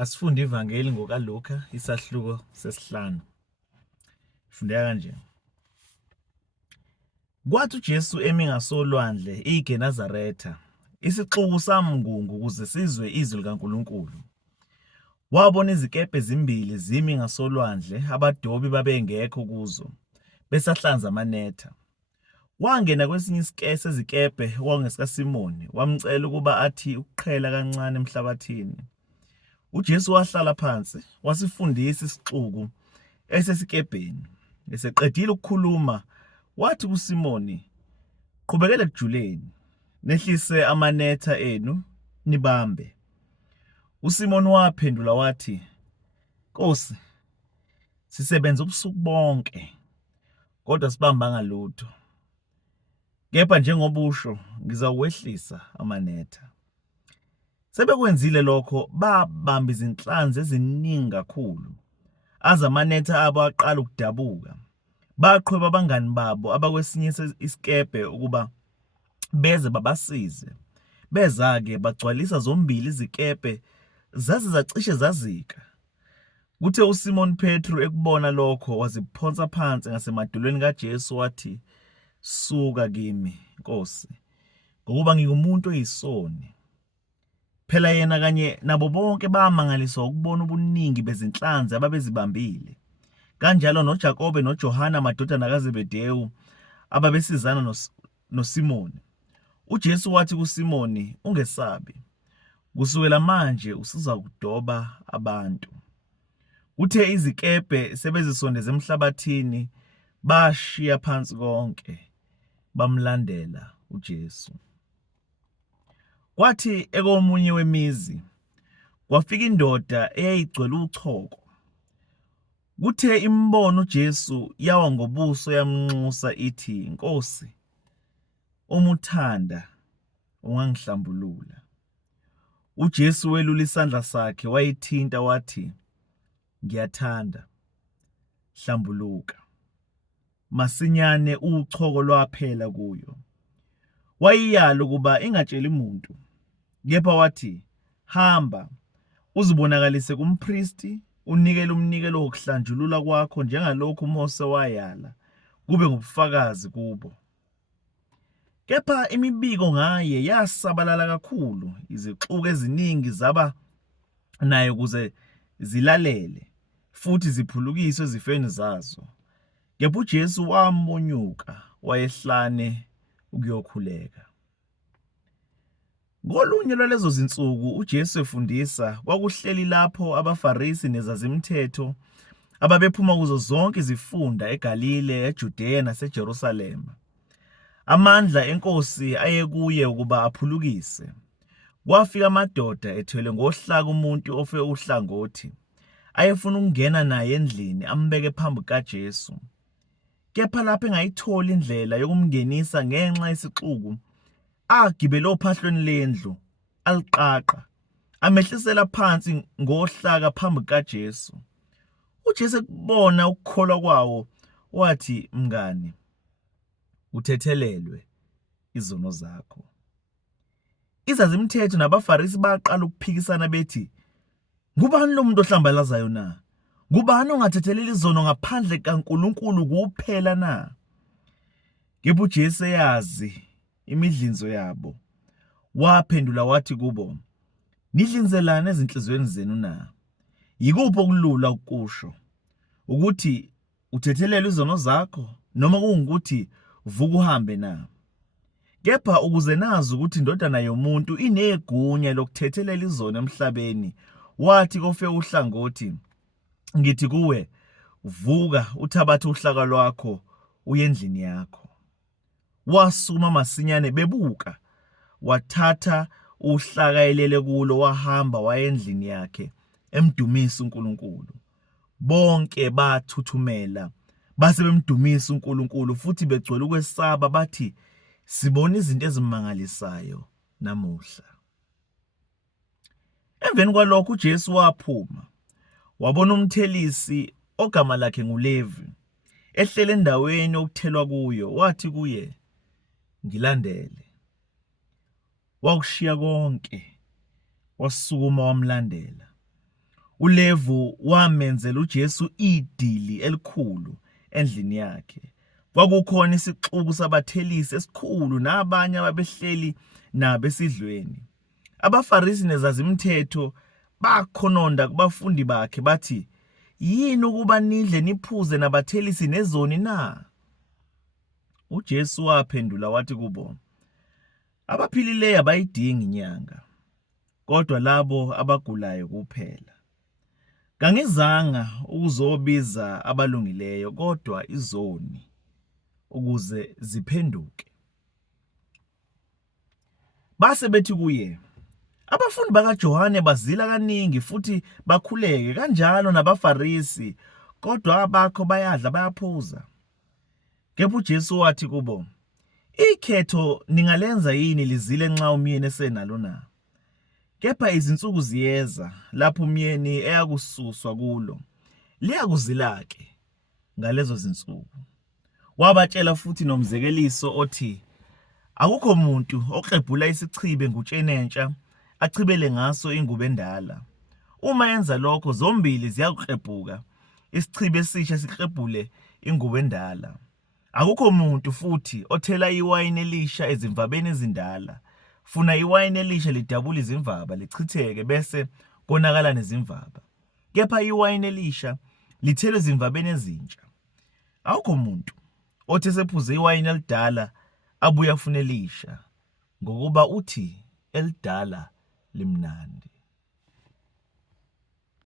Asifunda ivangeli ngokaLuka isahluko sesihlanu. Ifundeka kanje. Kwathi uJesu emi ngasolwandle iGenezaretha, isixuku samngungu ukuze sizwe izwi likaNkulunkulu. Wabona izikepe ezimbili zimi ngasolwandle, abadobi babengekho kuzo, besahlanza amanetha. Wangena kwesinye sezikepe okwakungesikaSimoni, wamcela ukuba athi ukuqhela kancane emhlabathini. UJesu wahlala phansi, wasifundisa isixuku esesikebheni. Eseqedile ukukhuluma, wathi kuSimoni, "Qhubekela ekujuleni, nehlise amanetha enu nibambe." USimoni waphendula wathi, "Nkosi, sisebenza ubusuku bonke, kodwa sibambanga lutho. Kepha njengoba usho, ngizawwehlisa amanetha." Sebekwenzile lokho, babamba izinhlanzi eziningi kakhulu, aze amanetha abo aqala ukudabuka. Baqhweba abangani babo abakwesinye isikepe ukuba beze babasize. Beza-ke bagcwalisa zombili izikepe, zaze zacishe zazika. Kuthe uSimoni Petru ekubona lokho, waziphonsa phansi ngasemadolweni kaJesu wathi, "Suka kimi, Nkosi, ngokuba ngingumuntu oyisoni." Phela yena kanye nabo bonke bamangaliswa ukubona ubuningi bezinhlanzi ababezibambile. Kanjalo noJakobe noJohana amadodana kaZebedewu ababesizana noSimoni. UJesu wathi kuSimoni, "Ungesabi, kusukela manje usuzakudoba abantu." Kuthe izikepe sebezisondeze emhlabathini, bashiya phansi konke, bamlandela uJesu. Kwathi ekomunye wemizi kwafika indoda eyayigcwele uchoko. Kuthe imbona uJesu yawa ngobuso yamnxusa ithi, "Nkosi, uma uthanda ungangihlambulula." UJesu welula isandla sakhe wayithinta wathi, "Ngiyathanda, hlambuluka." Masinyane uchoko lwaphela kuyo. Wayiyala ukuba ingatsheli muntu, kepha wathi, "Hamba, uzibonakalise kumpristi, unikele umnikelo wokuhlanjulula kwakho njengalokhu uMose wayala, kube ngubufakazi kubo." Kepha imibiko ngaye yasabalala kakhulu, izixuku eziningi zaba naye ukuze zilalele futhi ziphulukiswe ezifeni zazo. Kepha uJesu wamonyuka wayehlane ukuyokhuleka. Ngolunye lwalezo zinsuku uJesu efundisa, kwakuhleli lapho abaFarisi nezazimthetho ababephuma kuzo zonke izifunda eGalile, eJudeya naseJerusalema. Amandla eNkosi ayekuye ukuba aphulukise. Kwafika amadoda ethwele ngohlaka umuntu ofe uhlangothi, ayefuna ukungena naye endlini ambeke phambi kaJesu. Kepha lapho engayitholi indlela yokumngenisa ngenxa yesixuku, agibele ophahlweni lendlu, aliqaqa, amehlisela phansi ngohlaka phambi kaJesu. UJesu ekubona ukukholwa kwawo, wathi, "Mngani, uthethelelwe izono zakho." Izazimthetho nabaFarisi baqala ukuphikisana bethi, "Ngubani lo muntu ohlambalazayo na? Ngubani ongathethelela izono ngaphandle kaNkulunkulu kuphela na?" Kepha uJesu yazi imidlinzo yabo, waphendula wathi kubo, "Nidlinzelana ezinhlizweni zenu na? Yikuphi okulula ukusho, ukuthi uthethelele izono zakho, noma kungukuthi vuka uhambe na? Kepha ukuze nazi ukuthi iNdodana yoMuntu inegunya lokuthethelela izono emhlabeni, wathi kofe uhlangothi, "Ngithi kuwe, vuka uthabathe uhlaka lwakho uye endlini yakho." Wasukuma masinyane bebuka, wathatha uhlaka elele kulo, wahamba waya endlini yakhe emdumisa uNkulunkulu. Bonke bathuthumela base bemdumisa uNkulunkulu futhi begcwele ukwesaba, bathi, "Sibona izinto ezimangalisayo namuhla." Emveni kwalokho uJesu waphuma, wabona umthelisi ogama lakhe nguLevi ehlele endaweni okuthelwa kuyo. Wathi kuye, "Ngilandele." Wakushiya konke, wasukuma wamlandela. uLevu wamenzela uJesu idili elikhulu endlini yakhe. Kwakukhona isixuku sabathelisi esikhulu nabanye ababehleli nabo esidlweni. AbaFarisi nezazimthetho bakhononda kubafundi bakhe bathi, "Yini ukuba nidle niphuze nabathelisi nezoni na?" UJesu waphendula wathi kubo, "Abaphilileyo abayidingi inyanga, kodwa labo abagulayo kuphela. Kangizanga ukuzobiza abalungileyo kodwa izoni ukuze ziphenduke." Base bethi kuye, "Abafundi bakaJohane bazila kaningi futhi bakhuleke, kanjalo nabaFarisi, kodwa abakho bayadla bayaphuza." Kepha uJesu wathi kubo, "Ikhetho ningalenza yini lizile nxa umyeni esenalo na? Kepha izinsuku ziyeza lapho umyeni eyakususwa kulo, liyakuzila-ke ngalezo zinsuku." Wabatshela futhi nomzekeliso othi, "Akukho muntu oklebhula isichibe ngutsheni entsha achibele ngaso ingubo endala. Uma enza lokho, zombili ziyaklebhuka, isichibe esisha siklebhule ingubo endala. Akukho muntu futhi othela iwayini elisha ezimvabeni ezindala, funa iwayini elisha lidabule izimvaba lichitheke bese konakala nezimvaba. Kepha iwayini elisha lithelwe ezimvabeni ezintsha. Akukho muntu othi esephuze iwayini elidala abuye afune elisha, ngokuba uthi elidala limnandi."